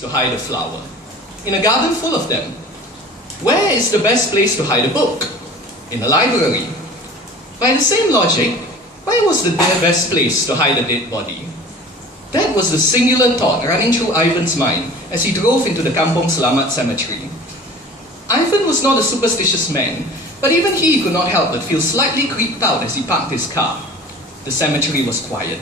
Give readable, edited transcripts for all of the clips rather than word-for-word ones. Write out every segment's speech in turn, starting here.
to hide a flower. In a garden full of them. Where is the best place to hide a book? In a library. By the same logic, where was the best place to hide a dead body? That was the singular thought running through Ivan's mind as he drove into the Kampong Selamat cemetery. Ivan was not a superstitious man, but even he could not help but feel slightly creeped out as he parked his car. The cemetery was quiet.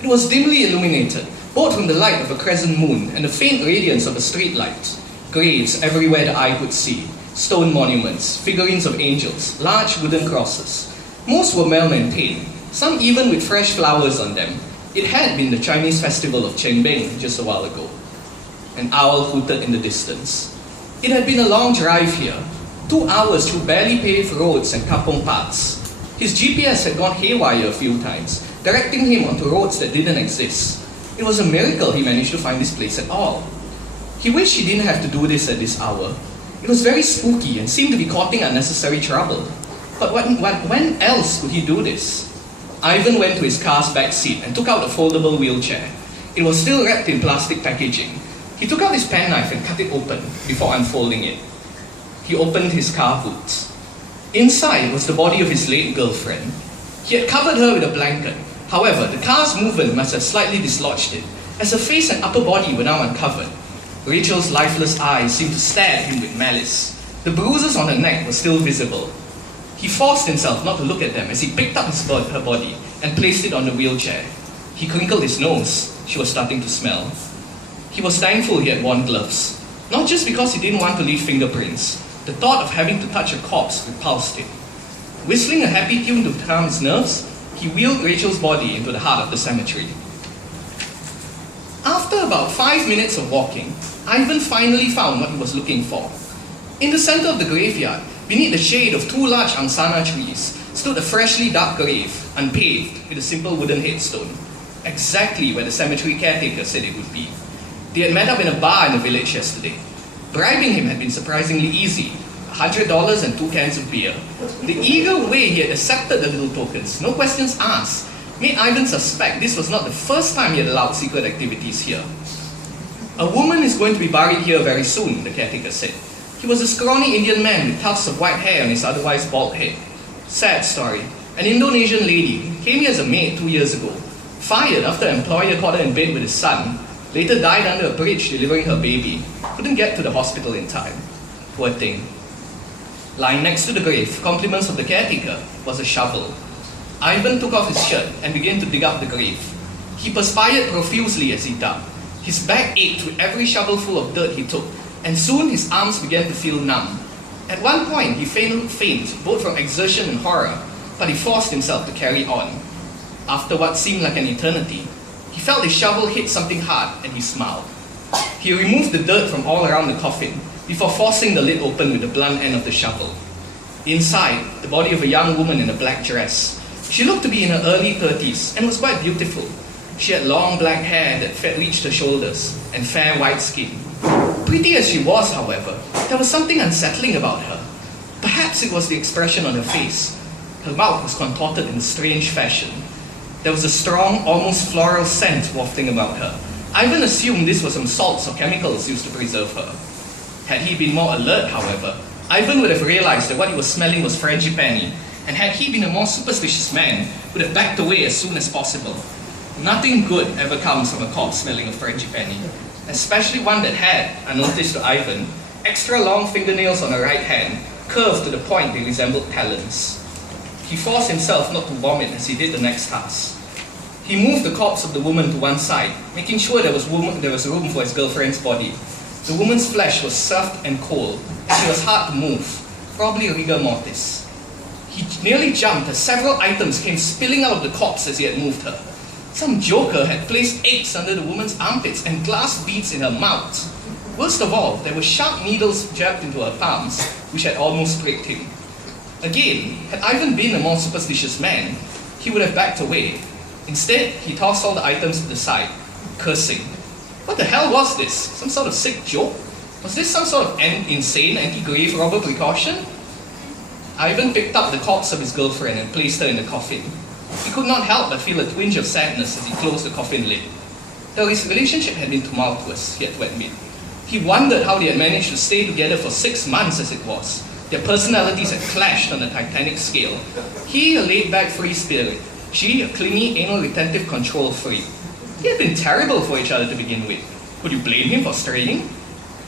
It was dimly illuminated, both from the light of a crescent moon and the faint radiance of a street light. Graves everywhere the eye could see, stone monuments, figurines of angels, large wooden crosses. Most were well-maintained, some even with fresh flowers on them. It had been the Chinese festival of Chengbing just a while ago. An owl hooted in the distance. It had been a long drive here, 2 hours through barely paved roads and kampong paths. His GPS had gone haywire a few times, directing him onto roads that didn't exist. It was a miracle he managed to find this place at all. He wished he didn't have to do this at this hour. It was very spooky and seemed to be courting unnecessary trouble. But when else could he do this? Ivan went to his car's back seat and took out a foldable wheelchair. It was still wrapped in plastic packaging. He took out his penknife and cut it open before unfolding it. He opened his car boot. Inside was the body of his late girlfriend. He had covered her with a blanket. However, the car's movement must have slightly dislodged it, as her face and upper body were now uncovered. Rachel's lifeless eyes seemed to stare at him with malice. The bruises on her neck were still visible. He forced himself not to look at them as he picked up her body and placed it on the wheelchair. He crinkled his nose. She was starting to smell. He was thankful he had worn gloves, not just because he didn't want to leave fingerprints. The thought of having to touch a corpse repulsed him. Whistling a happy tune to calm his nerves, he wheeled Rachel's body into the heart of the cemetery. After about 5 minutes of walking, Ivan finally found what he was looking for. In the center of the graveyard, beneath the shade of 2 large angsana trees, stood a freshly dug grave, unpaved, with a simple wooden headstone. Exactly where the cemetery caretaker said it would be. They had met up in a bar in the village yesterday. Bribing him had been surprisingly easy. $100 and 2 cans of beer. The eager way he had accepted the little tokens, no questions asked, made Ivan suspect this was not the first time he had allowed secret activities here. A woman is going to be buried here very soon, the caretaker said. He was a scrawny Indian man with tufts of white hair on his otherwise bald head. Sad story. An Indonesian lady came here as a maid 2 years ago. Fired after an employer caught her in bed with his son. Later died under a bridge delivering her baby. Couldn't get to the hospital in time. Poor thing. Lying next to the grave, compliments of the caretaker, was a shovel. Ivan took off his shirt and began to dig up the grave. He perspired profusely as he dug. His back ached with every shovelful of dirt he took, and soon his arms began to feel numb. At one point, he felt faint, both from exertion and horror, but he forced himself to carry on. After what seemed like an eternity, he felt his shovel hit something hard and he smiled. He removed the dirt from all around the coffin before forcing the lid open with the blunt end of the shovel. Inside, the body of a young woman in a black dress. She looked to be in her early 30s and was quite beautiful. She had long black hair that reached her shoulders and fair white skin. Pretty as she was, however, there was something unsettling about her. Perhaps it was the expression on her face. Her mouth was contorted in a strange fashion. There was a strong, almost floral scent wafting about her. Ivan assumed this was some salts or chemicals used to preserve her. Had he been more alert, however, Ivan would have realized that what he was smelling was frangipani, and had he been a more superstitious man, would have backed away as soon as possible. Nothing good ever comes from a corpse smelling of frangipani, especially one that had, unnoticed to Ivan, extra long fingernails on her right hand, curved to the point they resembled talons. He forced himself not to vomit as he did the next task. He moved the corpse of the woman to one side, making sure there was room for his girlfriend's body. The woman's flesh was soft and cold, and she was hard to move, probably rigor mortis. He nearly jumped as several items came spilling out of the corpse as he had moved her. Some joker had placed eggs under the woman's armpits and glass beads in her mouth. Worst of all, there were sharp needles jabbed into her palms, which had almost pricked him. Again, had Ivan been a more superstitious man, he would have backed away. Instead, he tossed all the items to the side, cursing. What the hell was this? Some sort of sick joke? Was this some sort of insane anti-grave robber precaution? Ivan picked up the corpse of his girlfriend and placed her in the coffin. He could not help but feel a twinge of sadness as he closed the coffin lid. Though his relationship had been tumultuous, he had to admit. He wondered how they had managed to stay together for 6 months as it was. Their personalities had clashed on a titanic scale. He, a laid-back free spirit. She, a clingy, anal-retentive control freak. They had been terrible for each other to begin with. Could you blame him for straying?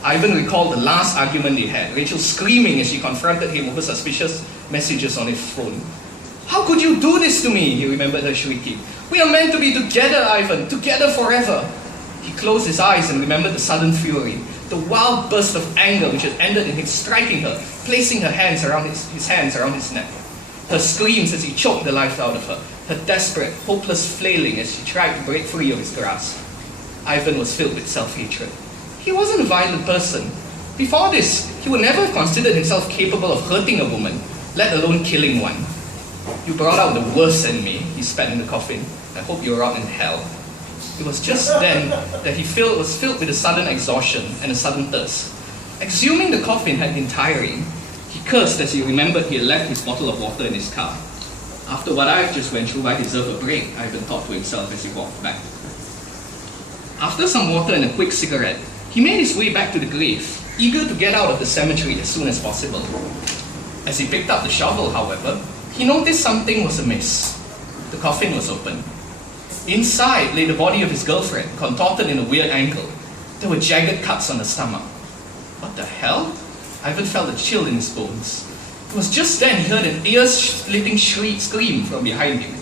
Ivan recalled the last argument they had, Rachel screaming as she confronted him over suspicious messages on his phone. How could you do this to me? He remembered her shrieking. We are meant to be together, Ivan, together forever. He closed his eyes and remembered the sudden fury, the wild burst of anger which had ended in him striking her, placing her hands around his hands around his neck. Her screams as he choked the life out of her, her desperate, hopeless flailing as she tried to break free of his grasp. Ivan was filled with self-hatred. He wasn't a violent person. Before this, he would never have considered himself capable of hurting a woman, let alone killing one. You brought out the worst in me, he spat in the coffin. I hope you rot in hell. It was just then that he was filled with a sudden exhaustion and a sudden thirst. Assuming the coffin had been tiring, he cursed as he remembered he had left his bottle of water in his car. After what I just went through, I deserve a break, Ivan thought to himself as he walked back. After some water and a quick cigarette, he made his way back to the grave, eager to get out of the cemetery as soon as possible. As he picked up the shovel, however, he noticed something was amiss. The coffin was open. Inside lay the body of his girlfriend, contorted in a weird angle. There were jagged cuts on the stomach. What the hell? Ivan felt a chill in his bones. It was just then he heard an ear-splitting scream from behind him.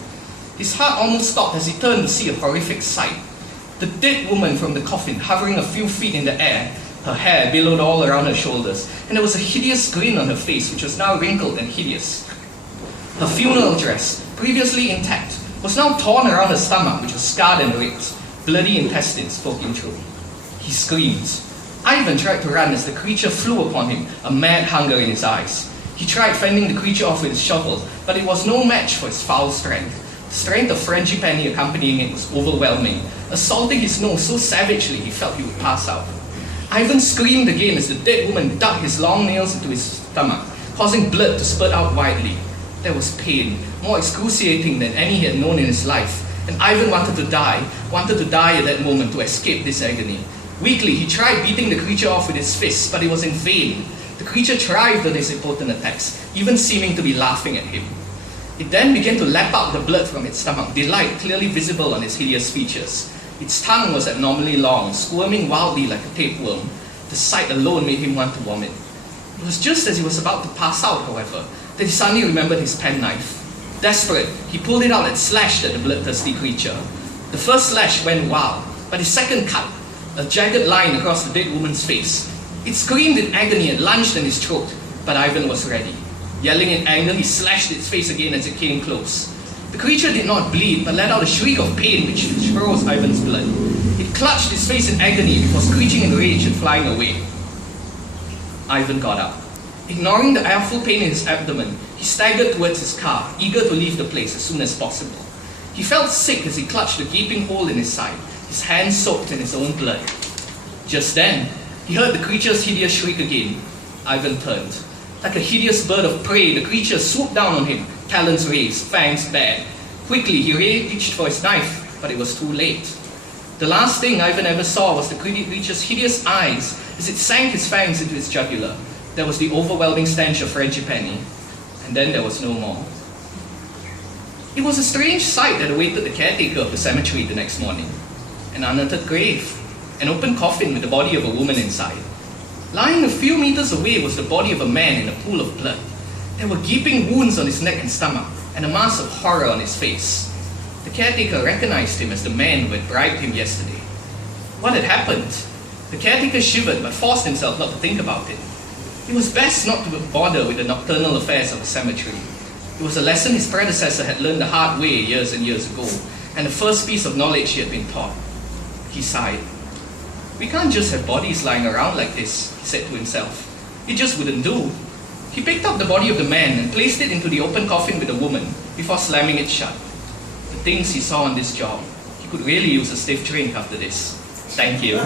His heart almost stopped as he turned to see a horrific sight. The dead woman from the coffin hovering a few feet in the air, her hair billowed all around her shoulders, and there was a hideous grin on her face which was now wrinkled and hideous. Her funeral dress, previously intact, was now torn around her stomach which was scarred and raked, bloody intestines poking through. He screamed. Ivan tried to run as the creature flew upon him, a mad hunger in his eyes. He tried fending the creature off with his shovel, but it was no match for his foul strength. The strength of Frangipani accompanying it was overwhelming, assaulting his nose so savagely he felt he would pass out. Ivan screamed again as the dead woman dug his long nails into his stomach, causing blood to spurt out widely. There was pain, more excruciating than any he had known in his life, and Ivan wanted to die at that moment to escape this agony. Weakly, he tried beating the creature off with his fists, but it was in vain. The creature thrived on his impotent attacks, even seeming to be laughing at him. It then began to lap out the blood from its stomach, delight clearly visible on its hideous features. Its tongue was abnormally long, squirming wildly like a tapeworm. The sight alone made him want to vomit. It was just as he was about to pass out, however, that he suddenly remembered his penknife. Desperate, he pulled it out and slashed at the bloodthirsty creature. The first slash went wild, but his second cut, a jagged line across the dead woman's face. It screamed in agony and lunged in his throat, but Ivan was ready. Yelling in anger, he slashed its face again as it came close. The creature did not bleed, but let out a shriek of pain which froze Ivan's blood. It clutched his face in agony before screeching in rage and flying away. Ivan got up. Ignoring the awful pain in his abdomen, he staggered towards his car, eager to leave the place as soon as possible. He felt sick as he clutched the gaping hole in his side, his hands soaked in his own blood. Just then, he heard the creature's hideous shriek again. Ivan turned. Like a hideous bird of prey, the creature swooped down on him, talons raised, fangs bared. Quickly, he reached for his knife, but it was too late. The last thing Ivan ever saw was the creature's hideous eyes as it sank his fangs into its jugular. There was the overwhelming stench of Frangipani, and then there was no more. It was a strange sight that awaited the caretaker of the cemetery the next morning. An uninterred grave, an open coffin with the body of a woman inside. Lying a few meters away was the body of a man in a pool of blood. There were gaping wounds on his neck and stomach, and a mask of horror on his face. The caretaker recognized him as the man who had bribed him yesterday. What had happened? The caretaker shivered but forced himself not to think about it. It was best not to bother with the nocturnal affairs of the cemetery. It was a lesson his predecessor had learned the hard way years and years ago, and the first piece of knowledge he had been taught. He sighed. We can't just have bodies lying around like this, he said to himself. It just wouldn't do. He picked up the body of the man and placed it into the open coffin with the woman before slamming it shut. The things he saw on this job, he could really use a stiff drink after this. Thank you.